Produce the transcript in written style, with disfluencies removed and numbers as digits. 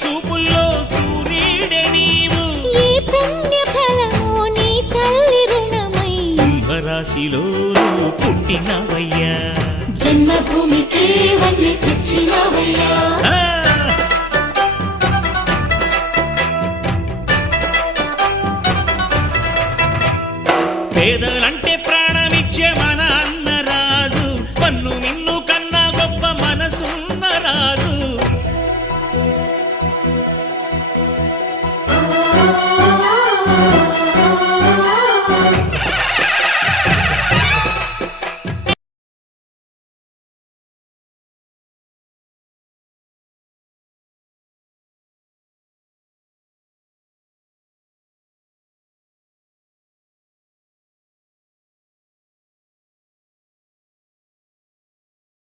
చూపుల్లో సూర్యుడే నీవు ఈ పుణ్య ఫలము నీ తల్లి రుణమై సింహరాశిలో పుట్టినవయ్యా జన్మభూమికి వన్నె తెచ్చినవయ్యా పేదల